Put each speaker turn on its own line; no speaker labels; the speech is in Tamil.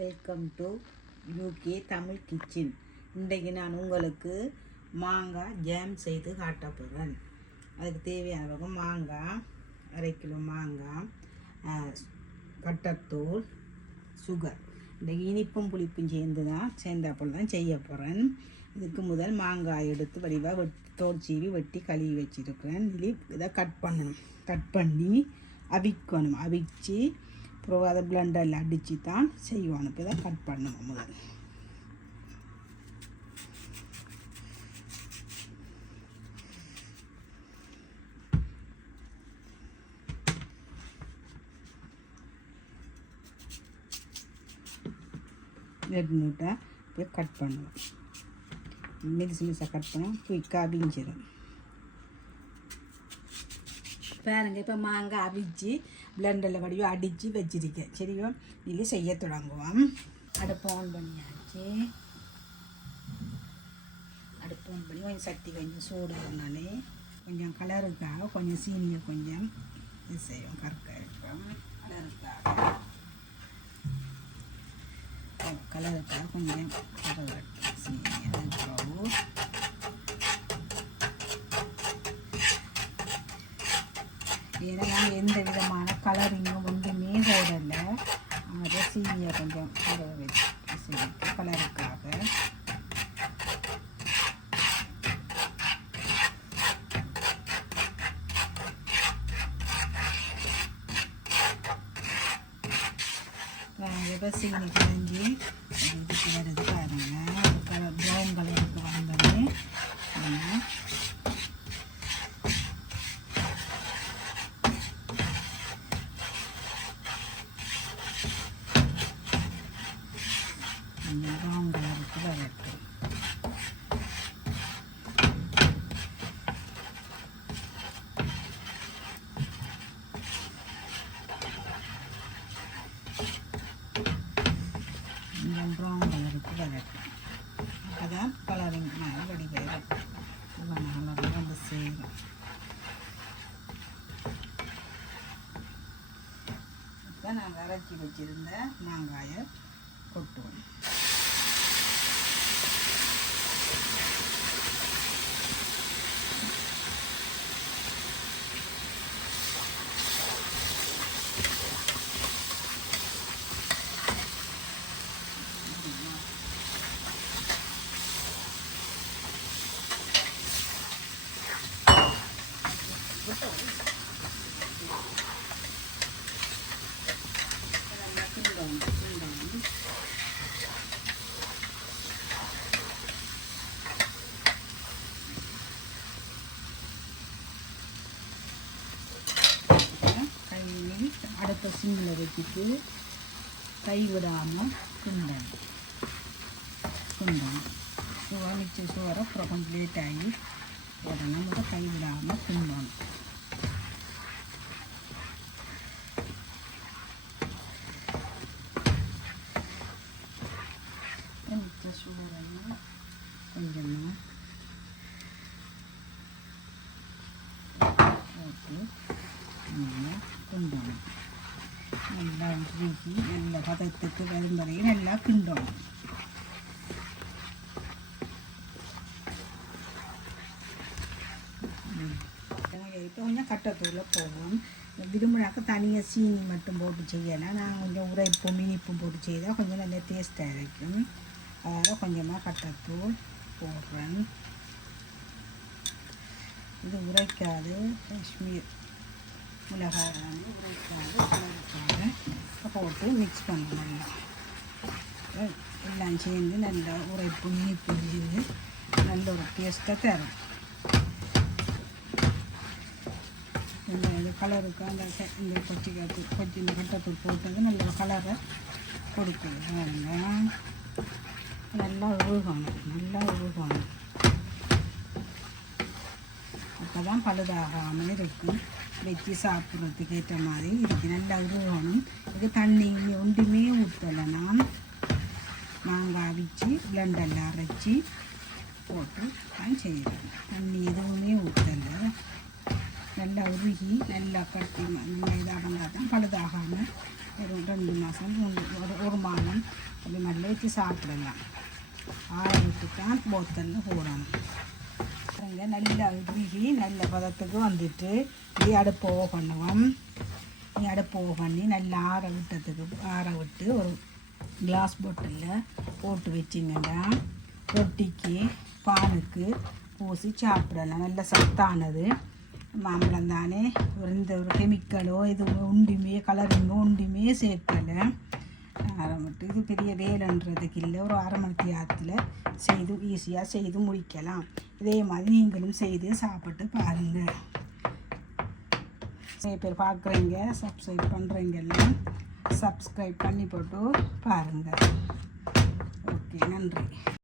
Welcome to UK Tamil kitchen இன்றைக்கு நான் உங்களுக்கு மாங்காய் ஜாம் செய்து காட்ட போகிறேன் அதுக்கு தேவையான பக்கம் மாங்காய் அரை கிலோ மாங்காய் கட்டத்தூள் சுகர் இன்றைக்கி இனிப்பும் புளிப்பும் சேர்ந்து தான் சேர்ந்தாப்பில் தான் செய்ய போகிறேன் இதுக்கு முதல் மாங்காய் எடுத்து வடிவாக வெட் தோல் சீவி வெட்டி கழுவி வச்சுருக்கிறேன். இதை கட் பண்ணணும். கட் பண்ணி அவிக்கணும். அவிச்சு அப்புறம் அதை பிளண்டரில் அடித்து தான் செய்வோம் இப்போ இதை கட் பண்ணணும் முதல். ரெட் நூட்டாக போய் கட் பண்ணுவோம். மெலிசு மெலிசாக கட் பண்ணுவோம். குயிக்காக அவிஞ்சிடும் பாருங்க இப்போ மாங்காய் அவிச்சு பிளண்டரில் வடிவம் அடித்து வச்சிருக்கேன் சரியோ? இது செய்ய தொடங்குவோம். அடுப்பு ஆன் பண்ணியாச்சு. அடுப்பு ஆன் பண்ணி கொஞ்சம் சட்டி கொஞ்சம் சூடானாலே கொஞ்சம் கலருக்காக கொஞ்சம் சீனியை கொஞ்சம் இது செய்வோம். கரெக்டாக இருக்கும். கலருக்காக கலருக்காக கொஞ்சம் கலர் சீனி ஏன்னா எந்த விதமான கலரிங்கும் ஒன்றுமே போடலை. அதை சீனியை கொஞ்சம் கலர் வச்சு கலருக்காக இப்போ சீனி கரைஞ்சி இதுக்கு வருது பாருங்கள் ப்ரௌன் கலருக்கு வரட்டும் இந்த ப்ரௌன் கலருக்கு வரட்டும் அப்போதான் கலரிங் மேலே வடிவேறும் இவ்வளோ கலரில் வந்து சேரும். இப்போ நாங்கள் அரைச்சி வச்சுருந்த மாங்காயை கொட்டுவோம் நல்லா கிண்டணும் கிண்டணும் கை அடுத்த சிங்கில் வச்சுட்டு கை விடாமல் கிண்டணும் கிண்டணும் சுவரை மிச்ச சுவரை அப்புறம் கொஞ்சம் லேட் ஆகி உடனே மட்டும் கை விடாமல் கிண்டணும் மிச்ச சுவரையும் கொஞ்சமாக போட்டு நல்லா கிண்டணும் நல்லா உருகி நல்ல பதத்துக்கு வரும் வரையும் நல்லா கிண்டோம் இப்போ கொஞ்சம் கட்டத்தூரில் போவோம் விரும்பினாக்க தனியாக சீனி மட்டும் போட்டு செய்யலாம் நான் கொஞ்சம் உரைப்பும் இனிப்பும் போட்டு செய்தால் கொஞ்சம் நல்ல டேஸ்ட்டாக இருக்கும் அதனால் கொஞ்சமாக கட்டத்தூள் போடுறேன் இது உரைக்காது காஷ்மீர். மிளகாய் வந்து உரைக்காது கலருக்காக போட்டு மிக்ஸ் பண்ணணும். எல்லாம் சேர்ந்து நல்லா உரைப்பு இனிப்பு சேர்ந்து நல்ல ஒரு டேஸ்ட்டாக தரும். இந்த இது கலருக்கு அந்த இந்த கொச்சி காத்து கொச்சி இந்த கட்டத்தூள் போட்டது நல்ல கலரை கொடுக்குது பாருங்க நல்லா உருகணும். நல்லா உருகணும். அப்போ தான் பழுதாகாமல் இருக்கும். வச்சு சாப்பிட்றதுக்கு ஏற்ற மாதிரி இருக்கு நல்லா உருகணும் இதுக்கு தண்ணி ஒன்றுமே ஊற்றலை நான் மாங்காய் அவிச்சு பிளண்டரில் அரைச்சி போட்டு நான் செய்கிறேன் தண்ணி எதுவுமே ஊற்றலை நல்லா உருகி நல்லா கட்டி நல்லா இதாக தான் பழுதாகாமல் ஒரு ரெண்டு மாதம் ஒரு ஒரு மாதம் அப்படி நல்லா வச்சு சாப்பிடலாம் ஆற விட்டு தான் போத்தலில் போடணும் நல்லா உருகி நல்ல பதத்துக்கு வந்துட்டு இது அடுப்பு ஓ பண்ணுவோம். அடுப்பு ஓ பண்ணி நல்லா ஆற விட்டதுக்கு ஆற விட்டு ஒரு கிளாஸ் பாட்டிலில் போட்டு வச்சிங்கன்னா ரொட்டிக்கு பானுக்கு பூசி சாப்பிடலாம். நல்ல சத்தானது. மாம்பழம் தானே ஒரு இந்த ஒரு கெமிக்கலோ இது ஒன்றுமே கலரிங்கோ ஒன்றுமே சேர்க்கலை. அரை மட்டும் இது பெரிய வேலைன்றதுக்கு இல்லை. ஒரு அரை மணி நேரத்தில் செய்து ஈஸியாக செய்து முடிக்கலாம். இதே மாதிரி நீங்களும் செய்து சாப்பிட்டு பாருங்கள் நிறைய பேர் பார்க்குறீங்க சப்ஸ்கிரைப் பண்ணுறீங்கெல்லாம் சப்ஸ்கிரைப் பண்ணி போட்டு பாருங்கள் ஓகே நன்றி.